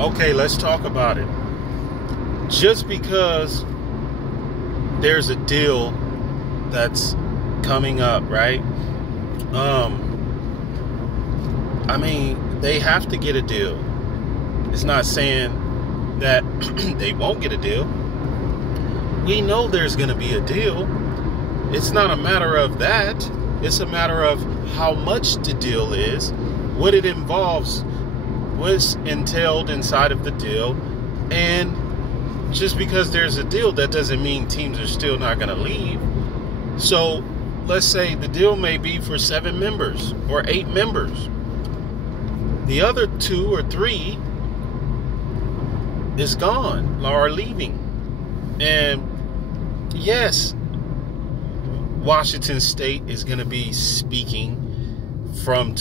Okay, let's talk about it. Just because there's a deal that's coming up, right? I mean, they have to get a deal. It's not saying that they won't get a deal. We know there's going to be a deal. It's not a matter of that. It's a matter of how much the deal is, what it involves, what's entailed inside of the deal. And just because there's a deal, that doesn't mean teams are still not going to leave. So let's say the deal may be for 7 members or 8 members. The other 2 or 3 is gone or are leaving. And yes, Washington State is going to be speaking from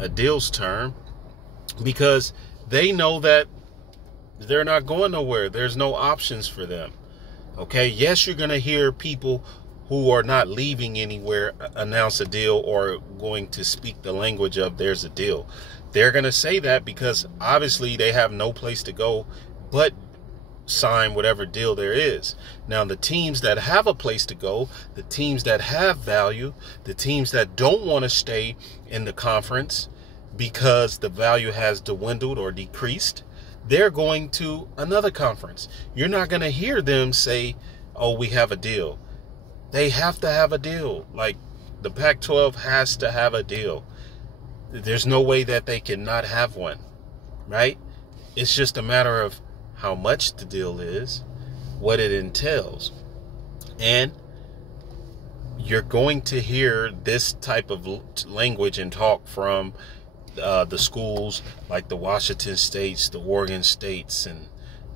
a deal's term, because they know that they're not going nowhere. There's no options for them. Okay, yes, you're going to hear people who are not leaving anywhere announce a deal or going to speak the language of there's a deal. They're going to say that because obviously they have no place to go but sign whatever deal there is. Now, the teams that have a place to go, the teams that have value, the teams that don't want to stay in the conference because the value has dwindled or decreased, they're going to another conference. You're not going to hear them say, oh, we have a deal. They have to have a deal. Like, the Pac-12 has to have a deal. There's no way that they cannot have one, right? It's just a matter of how much the deal is, what it entails. And you're going to hear this type of language and talk from the schools like the Washington States, the Oregon States, and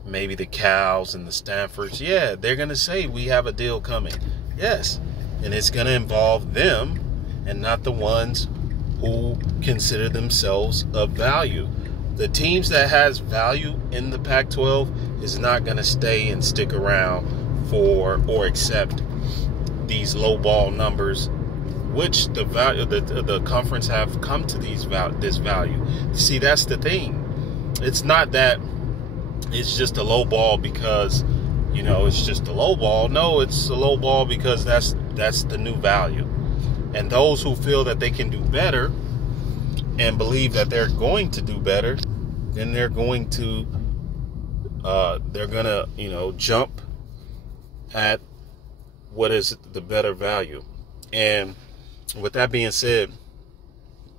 maybe the Cals and the Stanfords. Yeah, they're going to say we have a deal coming. Yes, and it's going to involve them and not the ones who consider themselves of value. The teams that has value in the Pac-12 is not going to stay and stick around for or accept these low ball numbers, which the conference have come to this value. See, that's the thing. It's not that it's just a low ball because, it's just a low ball. No, it's a low ball because that's the new value. And those who feel that they can do better and believe that they're going to do better, then they're gonna jump at what is the better value. And with that being said,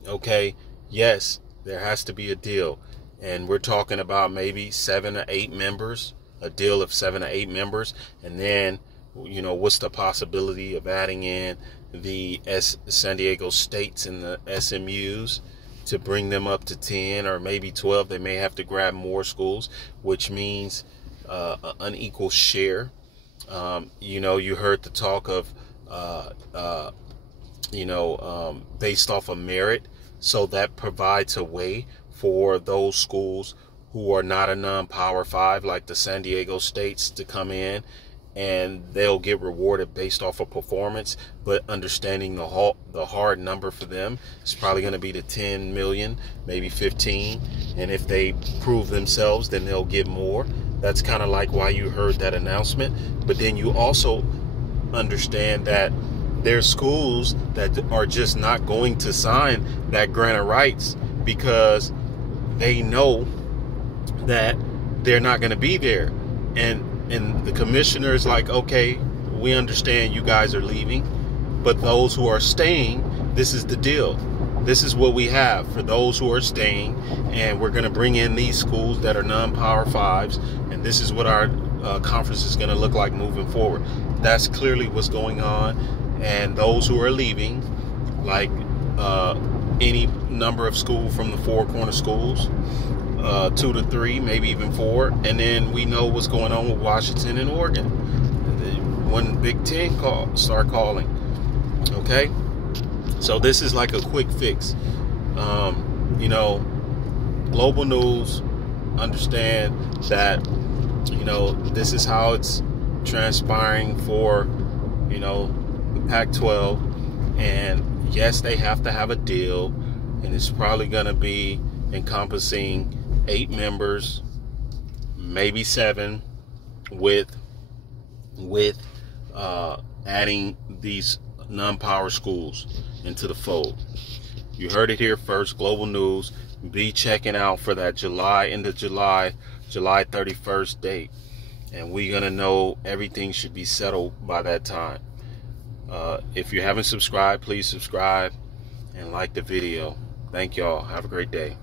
okay, yes, there has to be a deal. And we're talking about maybe 7 or 8 members, a deal of 7 or 8 members. And then, what's the possibility of adding in the San Diego States and the SMUs to bring them up to 10 or maybe 12? They may have to grab more schools, which means an unequal share. You heard the talk of, based off of merit. So that provides a way for those schools who are not a non-Power 5, like the San Diego States, to come in, and they'll get rewarded based off of performance. But understanding the hard number for them is probably going to be the 10 million, maybe 15. And if they prove themselves, then they'll get more. That's kind of like why you heard that announcement. But then you also understand that there's schools that are just not going to sign that grant of rights because they know that they're not going to be there. And the commissioner is like, okay, we understand you guys are leaving, but those who are staying, this is the deal. This is what we have for those who are staying, and we're going to bring in these schools that are non-Power 5s, and this is what our conference is going to look like moving forward. That's clearly what's going on. And those who are leaving, like any number of schools from the 4 corner schools, 2 to 3, maybe even 4. And then we know what's going on with Washington and Oregon. When Big Ten start calling. Okay? So this is like a quick fix. Global news, understand that, this is how it's transpiring for, the Pac-12. And yes, they have to have a deal. And it's probably going to be encompassing 8 members, maybe 7, with adding these non-power schools into the fold. You heard it here first, Global News. Be checking out for that July 31st date. And we're going to know everything should be settled by that time. If you haven't subscribed, please subscribe and like the video. Thank y'all. Have a great day.